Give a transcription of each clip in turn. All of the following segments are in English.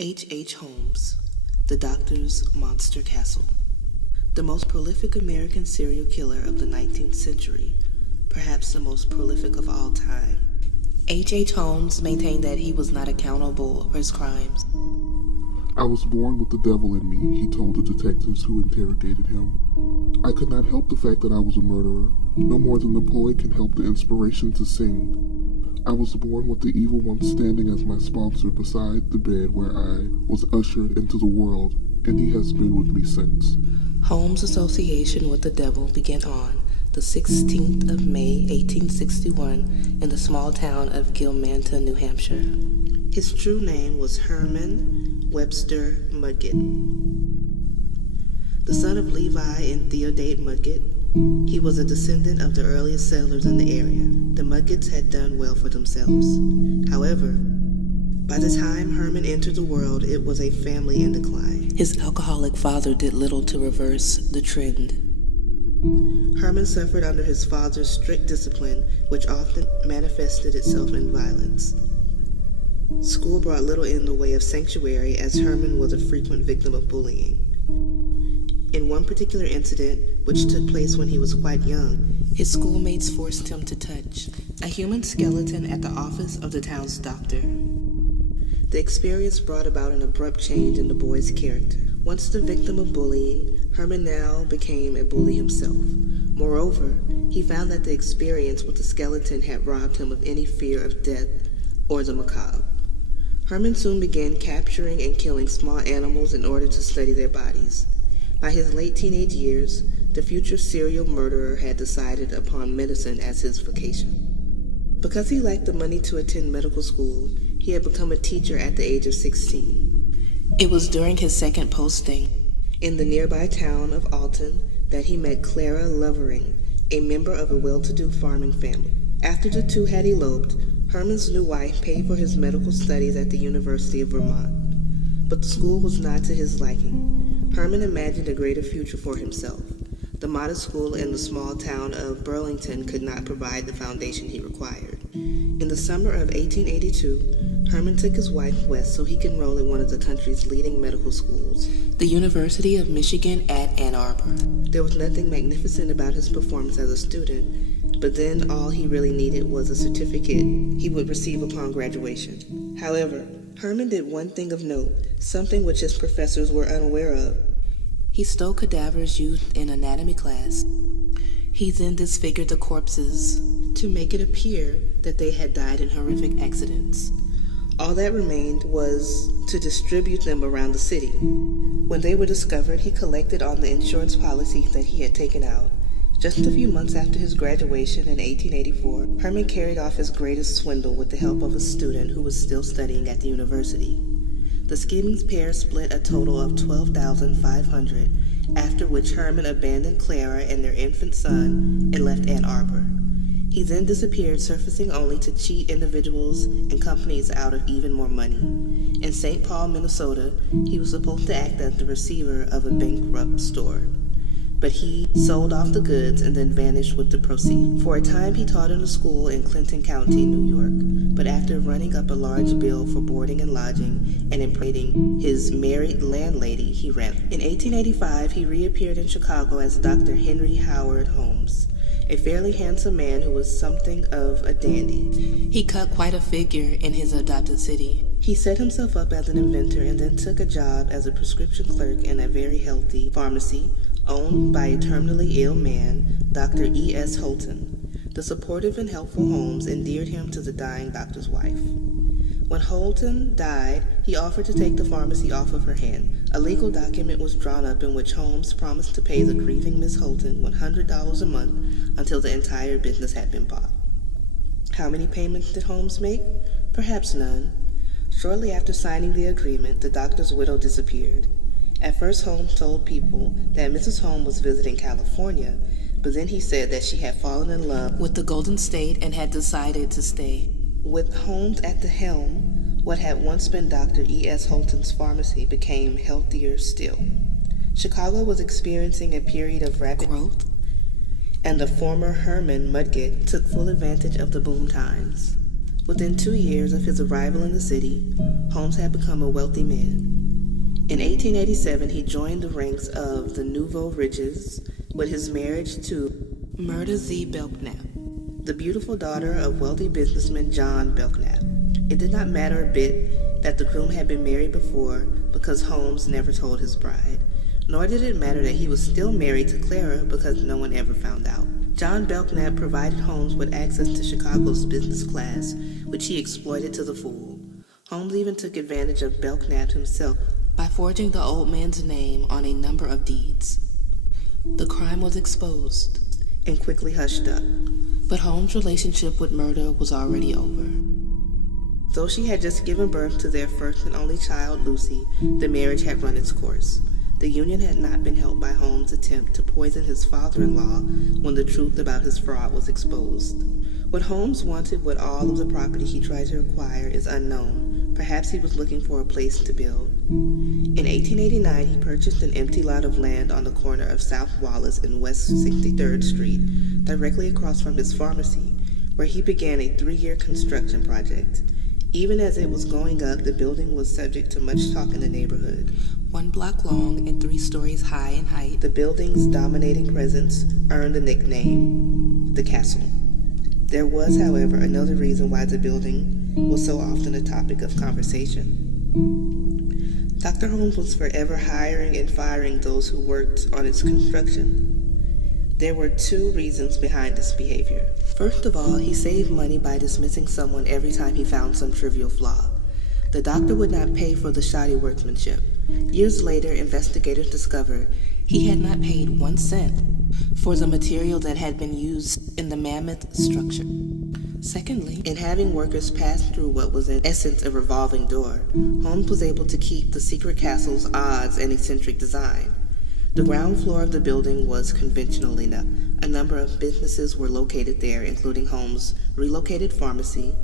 H. Holmes, The Doctor's Monster Castle. The most prolific American serial killer of the 19th century, perhaps the most prolific of all time. H. Holmes maintained that he was not accountable for his crimes. I was born with the devil in me, he told the detectives who interrogated him. I could not help the fact that I was a murderer, no more than the poet can help the inspiration to sing. I was born with the evil one standing as my sponsor beside the bed where I was ushered into the world, and he has been with me since. Holmes' association with the devil began on the 16th of May, 1861, in the small town of Gilmanton, New Hampshire. His true name was Herman Webster Mudgett. The son of Levi and Theodate Mudgett, he was a descendant of the earliest settlers in the area. The Mudgetts had done well for themselves. However, by the time Herman entered the world, it was a family in decline. His alcoholic father did little to reverse the trend. Herman suffered under his father's strict discipline, which often manifested itself in violence. School brought little in the way of sanctuary, as Herman was a frequent victim of bullying. In one particular incident, which took place when he was quite young, his schoolmates forced him to touch a human skeleton at the office of the town's doctor. The experience brought about an abrupt change in the boy's character. Once the victim of bullying, Herman now became a bully himself. Moreover, he found that the experience with the skeleton had robbed him of any fear of death or the macabre. Herman soon began capturing and killing small animals in order to study their bodies. By his late teenage years, the future serial murderer had decided upon medicine as his vocation. Because he lacked the money to attend medical school, he had become a teacher at the age of 16. It was during his second posting in the nearby town of Alton that he met Clara Lovering, a member of a well-to-do farming family. After the two had eloped, Herman's new wife paid for his medical studies at the University of Vermont. But the school was not to his liking. Herman imagined a greater future for himself. The modest school in the small town of Burlington could not provide the foundation he required. In the summer of 1882, Herman took his wife west so he could enroll in one of the country's leading medical schools, the University of Michigan at Ann Arbor. There was nothing magnificent about his performance as a student, but then all he really needed was a certificate he would receive upon graduation. However, Herman did one thing of note, something which his professors were unaware of. He stole cadavers used in anatomy class. He then disfigured the corpses to make it appear that they had died in horrific accidents. All that remained was to distribute them around the city. When they were discovered, he collected on the insurance policy that he had taken out. Just a few months after his graduation in 1884, Herman carried off his greatest swindle with the help of a student who was still studying at the university. The scheming pair split a total of $12,500, after which Herman abandoned Clara and their infant son and left Ann Arbor. He then disappeared, surfacing only to cheat individuals and companies out of even more money. In St. Paul, Minnesota, he was supposed to act as the receiver of a bankrupt store. But he sold off the goods and then vanished with the proceeds. For a time, he taught in a school in Clinton County, New York, but after running up a large bill for boarding and lodging and impersonating his married landlady, he ran. In 1885, he reappeared in Chicago as Dr. Henry Howard Holmes, a fairly handsome man who was something of a dandy. He cut quite a figure in his adopted city. He set himself up as an inventor and then took a job as a prescription clerk in a very healthy pharmacy owned by a terminally ill man, Dr. E.S. Holton. The supportive and helpful Holmes endeared him to the dying doctor's wife. When Holton died, he offered to take the pharmacy off of her hand. A legal document was drawn up in which Holmes promised to pay the grieving Miss Holton $100 a month until the entire business had been bought. How many payments did Holmes make? Perhaps none. Shortly after signing the agreement, the doctor's widow disappeared. At first, Holmes told people that Mrs. Holmes was visiting California, but then he said that she had fallen in love with the Golden State and had decided to stay. With Holmes at the helm, what had once been Dr. E.S. Holton's pharmacy became healthier still. Chicago was experiencing a period of rapid growth, and the former Herman Mudgett took full advantage of the boom times. Within 2 years of his arrival in the city, Holmes had become a wealthy man. In 1887, he joined the ranks of the Nouveau Riches with his marriage to Myrta Z. Belknap, the beautiful daughter of wealthy businessman John Belknap. It did not matter a bit that the groom had been married before because Holmes never told his bride, nor did it matter that he was still married to Clara because no one ever found out. John Belknap provided Holmes with access to Chicago's business class, which he exploited to the full. Holmes even took advantage of Belknap himself by forging the old man's name on a number of deeds. The crime was exposed and quickly hushed up, but Holmes' relationship with Myrta was already over. Though she had just given birth to their first and only child, Lucy, the marriage had run its course. The union had not been helped by Holmes' attempt to poison his father-in-law when the truth about his fraud was exposed. What Holmes wanted with all of the property he tried to acquire is unknown. Perhaps he was looking for a place to build. In 1889, he purchased an empty lot of land on the corner of South Wallace and West 63rd Street, directly across from his pharmacy, where he began a 3-year construction project. Even as it was going up, the building was subject to much talk in the neighborhood. 1 block long and 3 stories high in height, the building's dominating presence earned the nickname the Castle. There was, however, another reason why the building was so often a topic of conversation. Dr. Holmes was forever hiring and firing those who worked on its construction. There were 2 reasons behind this behavior. First of all, he saved money by dismissing someone every time he found some trivial flaw. The doctor would not pay for the shoddy workmanship. Years later, investigators discovered he had not paid 1 cent for the material that had been used in the mammoth structure. Secondly, in having workers pass through what was in essence a revolving door, Holmes was able to keep the secret castle's odds and eccentric design. The ground floor of the building was conventional enough. A number of businesses were located there, including Holmes' relocated pharmacy,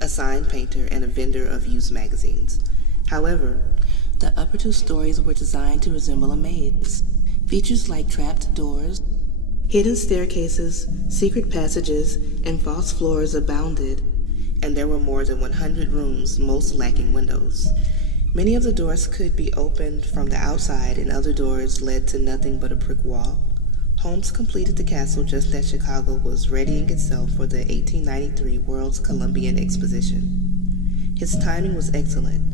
a sign painter, and a vendor of used magazines. However, the upper 2 stories were designed to resemble a maze. Features like trapped doors, hidden staircases, secret passages, and false floors abounded, and there were more than 100 rooms, most lacking windows. Many of the doors could be opened from the outside, and other doors led to nothing but a brick wall. Holmes completed the castle just as Chicago was readying itself for the 1893 World's Columbian Exposition. His timing was excellent.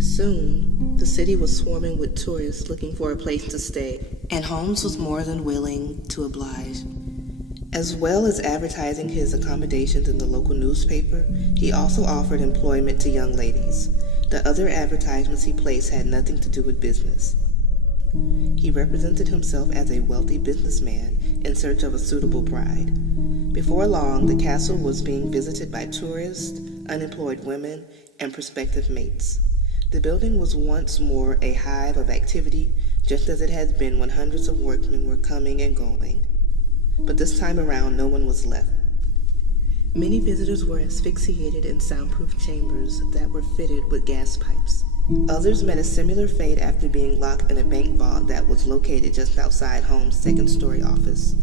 Soon, the city was swarming with tourists looking for a place to stay, and Holmes was more than willing to oblige. As well as advertising his accommodations in the local newspaper, he also offered employment to young ladies. The other advertisements he placed had nothing to do with business. He represented himself as a wealthy businessman in search of a suitable bride. Before long, the castle was being visited by tourists, unemployed women, and prospective mates. The building was once more a hive of activity, just as it had been when hundreds of workmen were coming and going. But this time around, no one was left. Many visitors were asphyxiated in soundproof chambers that were fitted with gas pipes. Others met a similar fate after being locked in a bank vault that was located just outside Holmes' second-story office.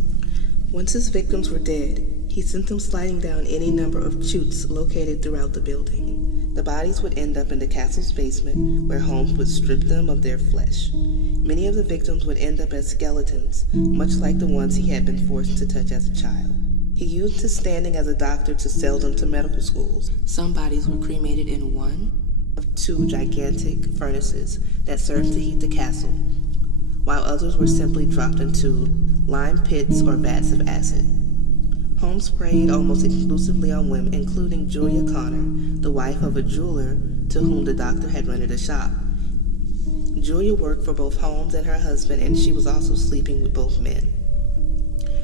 Once his victims were dead, he sent them sliding down any number of chutes located throughout the building. The bodies would end up in the castle's basement, where Holmes would strip them of their flesh. Many of the victims would end up as skeletons, much like the ones he had been forced to touch as a child. He used his standing as a doctor to sell them to medical schools. Some bodies were cremated in one of 2 gigantic furnaces that served to heat the castle, while others were simply dropped into lime pits or vats of acid. Holmes preyed almost exclusively on women, including Julia Connor, the wife of a jeweler to whom the doctor had rented a shop. Julia worked for both Holmes and her husband, and she was also sleeping with both men.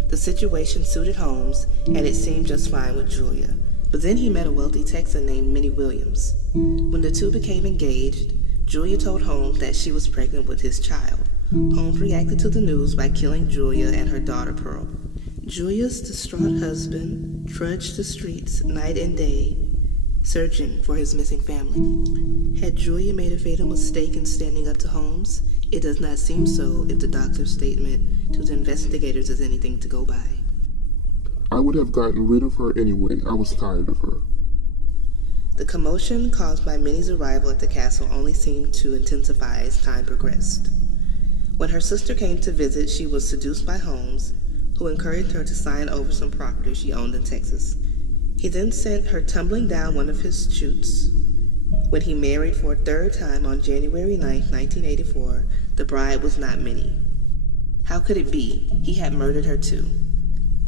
The situation suited Holmes, and it seemed just fine with Julia. But then he met a wealthy Texan named Minnie Williams. When the 2 became engaged, Julia told Holmes that she was pregnant with his child. Holmes reacted to the news by killing Julia and her daughter Pearl. Julia's distraught husband trudged the streets night and day, searching for his missing family. Had Julia made a fatal mistake in standing up to Holmes? It does not seem so if the doctor's statement to the investigators is anything to go by. I would have gotten rid of her anyway. I was tired of her. The commotion caused by Minnie's arrival at the castle only seemed to intensify as time progressed. When her sister came to visit, she was seduced by Holmes, who encouraged her to sign over some property she owned in Texas. He then sent her tumbling down one of his chutes. When he married for a third time on January 9, 1984, the bride was not Minnie. How could it be? He had murdered her too.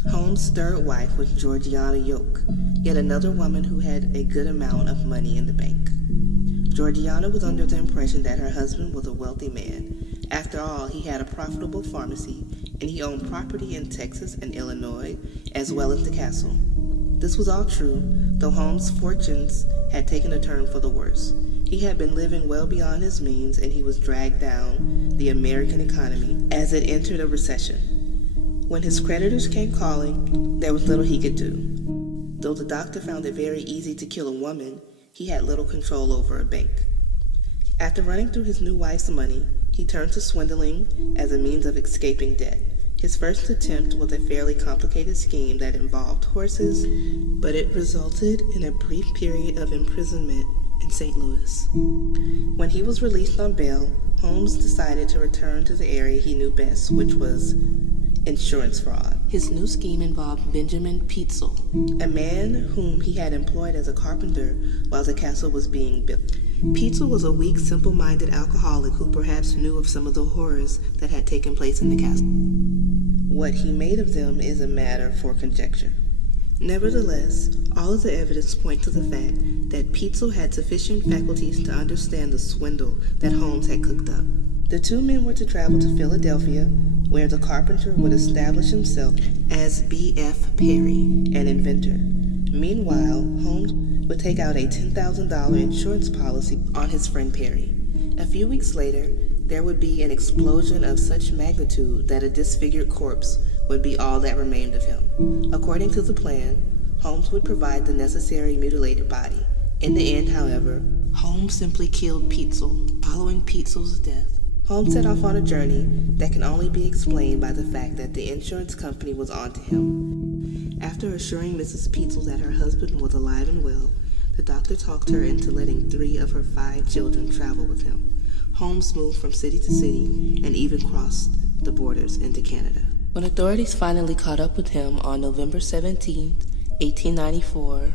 Holmes' third wife was Georgiana Yoke, yet another woman who had a good amount of money in the bank. Georgiana was under the impression that her husband was a wealthy man. After all, he had a profitable pharmacy, and he owned property in Texas and Illinois, as well as the castle. This was all true, though Holmes' fortunes had taken a turn for the worse. He had been living well beyond his means, and he was dragged down the American economy as it entered a recession. When his creditors came calling, there was little he could do. Though the doctor found it very easy to kill a woman, he had little control over a bank. After running through his new wife's money, he turned to swindling as a means of escaping debt. His first attempt was a fairly complicated scheme that involved horses, but it resulted in a brief period of imprisonment in St. Louis. When he was released on bail, Holmes decided to return to the area he knew best, which was insurance fraud. His new scheme involved Benjamin Peitzel, a man whom he had employed as a carpenter while the castle was being built. Peitzel was a weak, simple-minded alcoholic who perhaps knew of some of the horrors that had taken place in the castle. What he made of them is a matter for conjecture. Nevertheless, all of the evidence point to the fact that Peitzel had sufficient faculties to understand the swindle that Holmes had cooked up. The two men were to travel to Philadelphia, where the carpenter would establish himself as B.F. Perry, an inventor. Meanwhile, Holmes would take out a $10,000 insurance policy on his friend Perry. A few weeks later, there would be an explosion of such magnitude that a disfigured corpse would be all that remained of him. According to the plan, Holmes would provide the necessary mutilated body. In the end, however, Holmes simply killed Peitzel. Following Peitzel's death, Holmes set off on a journey that can only be explained by the fact that the insurance company was onto him. After assuring Mrs. Peitzel that her husband was alive and well, the doctor talked her into letting 3 of her 5 children travel with him. Holmes moved from city to city and even crossed the borders into Canada. When authorities finally caught up with him on November 17, 1894,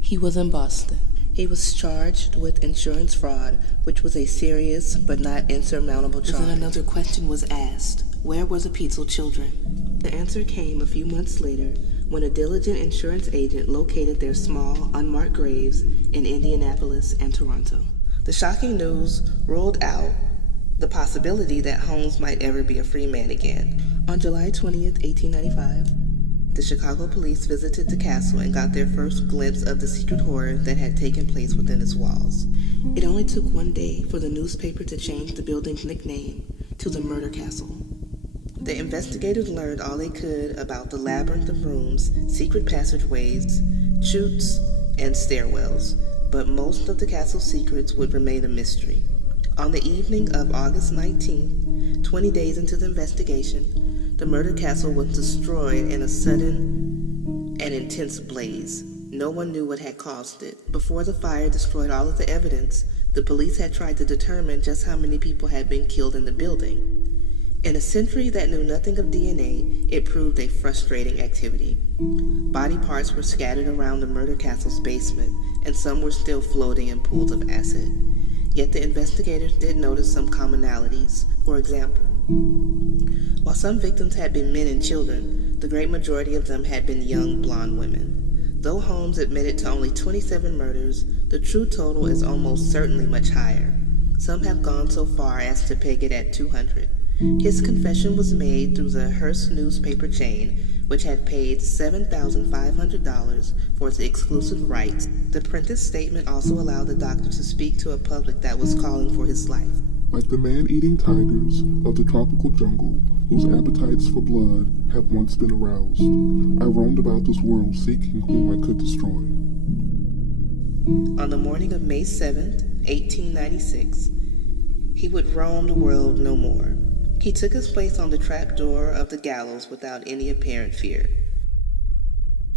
he was in Boston. He was charged with insurance fraud, which was a serious but not insurmountable charge. Then another question was asked: where were the Peitzel children? The answer came a few months later when a diligent insurance agent located their small, unmarked graves in Indianapolis and Toronto. The shocking news ruled out the possibility that Holmes might ever be a free man again. On July 20th, 1895, the Chicago police visited the castle and got their first glimpse of the secret horror that had taken place within its walls. It only took one day for the newspaper to change the building's nickname to the Murder Castle. The investigators learned all they could about the labyrinth of rooms, secret passageways, chutes, and stairwells, but most of the castle's secrets would remain a mystery. On the evening of August 19th, 20 days into the investigation, the murder castle was destroyed in a sudden and intense blaze. No one knew what had caused it. Before the fire destroyed all of the evidence, the police had tried to determine just how many people had been killed in the building. In a century that knew nothing of DNA, it proved a frustrating activity. Body parts were scattered around the murder castle's basement, and some were still floating in pools of acid. Yet the investigators did notice some commonalities. For example, while some victims had been men and children, the great majority of them had been young blonde women. Though Holmes admitted to only 27 murders, the true total is almost certainly much higher. Some have gone so far as to peg it at 200. His confession was made through the Hearst newspaper chain, which had paid $7,500 for its exclusive rights. The printed statement also allowed the doctor to speak to a public that was calling for his life. Like the man-eating tigers of the tropical jungle, whose appetites for blood have once been aroused, I roamed about this world seeking whom I could destroy. On the morning of May 7th, 1896, he would roam the world no more. He took his place on the trapdoor of the gallows without any apparent fear.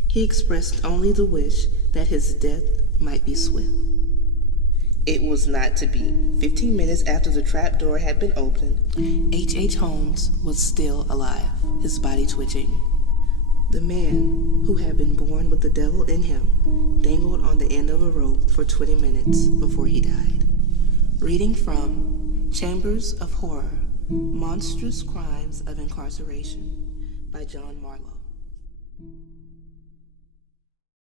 He expressed only the wish that his death might be swift. It was not to be. 15 minutes after the trap door had been opened, H. Holmes was still alive, his body twitching. The man, who had been born with the devil in him, dangled on the end of a rope for 20 minutes before he died. Reading from Chambers of Horror, Monstrous Crimes of Incarceration by John Marlowe.